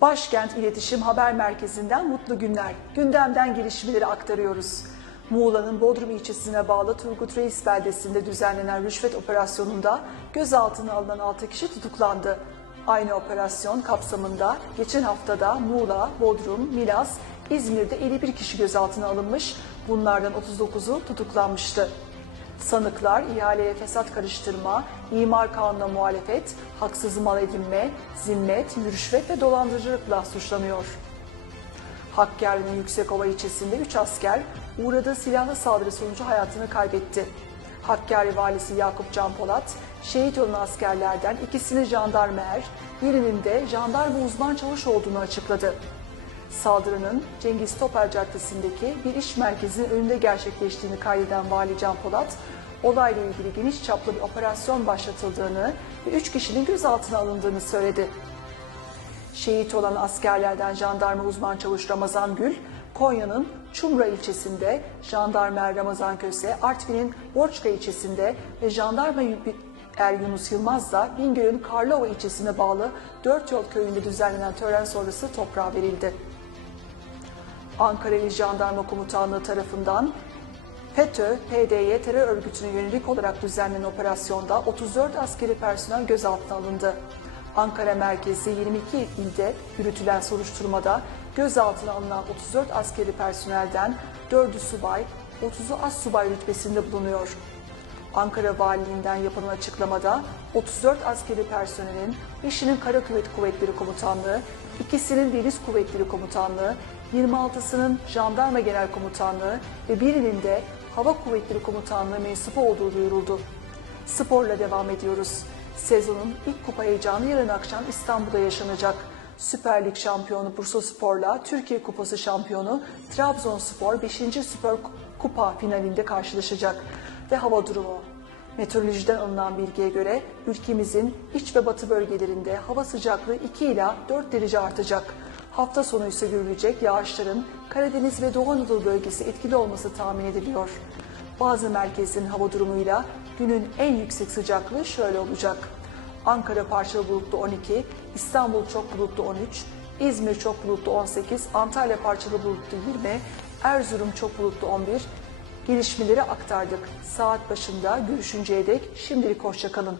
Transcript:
Başkent İletişim Haber Merkezi'nden mutlu günler. Gündemden gelişmeleri aktarıyoruz. Muğla'nın Bodrum ilçesine bağlı Turgut Reis beldesinde düzenlenen rüşvet operasyonunda gözaltına alınan 6 kişi tutuklandı. Aynı operasyon kapsamında geçen haftada Muğla, Bodrum, Milas, İzmir'de 51 kişi gözaltına alınmış, bunlardan 39'u tutuklanmıştı. Sanıklar ihaleye fesat karıştırma, imar kanuna muhalefet, haksız mal edinme, zimmet, rüşvet ve dolandırıcılıkla suçlanıyor. Hakkari'nin Yüksekova ilçesinde 3 asker uğradığı silahlı saldırı sonucu hayatını kaybetti. Hakkari valisi Yakup Can Polat, şehit olan askerlerden ikisini jandarma er, birinin de jandarma uzman çavuş olduğunu açıkladı. Saldırının Cengiz Topel Caddesi'ndeki bir iş merkezinin önünde gerçekleştiğini kaydeden Vali Can Polat, olayla ilgili geniş çaplı bir operasyon başlatıldığını ve 3 kişinin gözaltına alındığını söyledi. Şehit olan askerlerden jandarma uzman çavuş Ramazan Gül, Konya'nın Çumra ilçesinde, jandarma Ramazan Köse, Artvin'in Borçka ilçesinde ve jandarma Er Yunus Yılmaz da Bingöl'ün Karlova ilçesine bağlı Dört Yol köyünde düzenlenen tören sonrası toprağa verildi. Ankara İl Jandarma Komutanlığı tarafından FETÖ, PDY terör örgütüne yönelik olarak düzenlenen operasyonda 34 askeri personel gözaltına alındı. Ankara merkezi 22 ilde yürütülen soruşturmada gözaltına alınan 34 askeri personelden 4'ü subay, 30'u az subay rütbesinde bulunuyor. Ankara Valiliğinden yapılan açıklamada 34 askeri personelin 5'inin Kara Kuvvet Kuvvetleri Komutanlığı, ikisinin Deniz Kuvvetleri Komutanlığı, 26'sının Jandarma Genel Komutanlığı ve birinin de Hava Kuvvetleri Komutanlığı mensubu olduğu duyuruldu. Sporla devam ediyoruz. Sezonun ilk kupa heyecanı yarın akşam İstanbul'da yaşanacak. Süper Lig şampiyonu Bursaspor'la Türkiye Kupası şampiyonu Trabzonspor 5. Süper Kupa finalinde karşılaşacak. Ve hava durumu. Meteorolojiden alınan bilgiye göre ülkemizin iç ve batı bölgelerinde hava sıcaklığı 2 ila 4 derece artacak. Hafta sonu ise görülecek yağışların Karadeniz ve Doğu Anadolu bölgesi etkili olması tahmin ediliyor. Bazı merkezlerin hava durumuyla günün en yüksek sıcaklığı şöyle olacak. Ankara parçalı bulutlu 12, İstanbul çok bulutlu 13, İzmir çok bulutlu 18, Antalya parçalı bulutlu 20, Erzurum çok bulutlu 11. Gelişmeleri aktardık. Saat başında görüşünceye dek şimdilik hoşçakalın.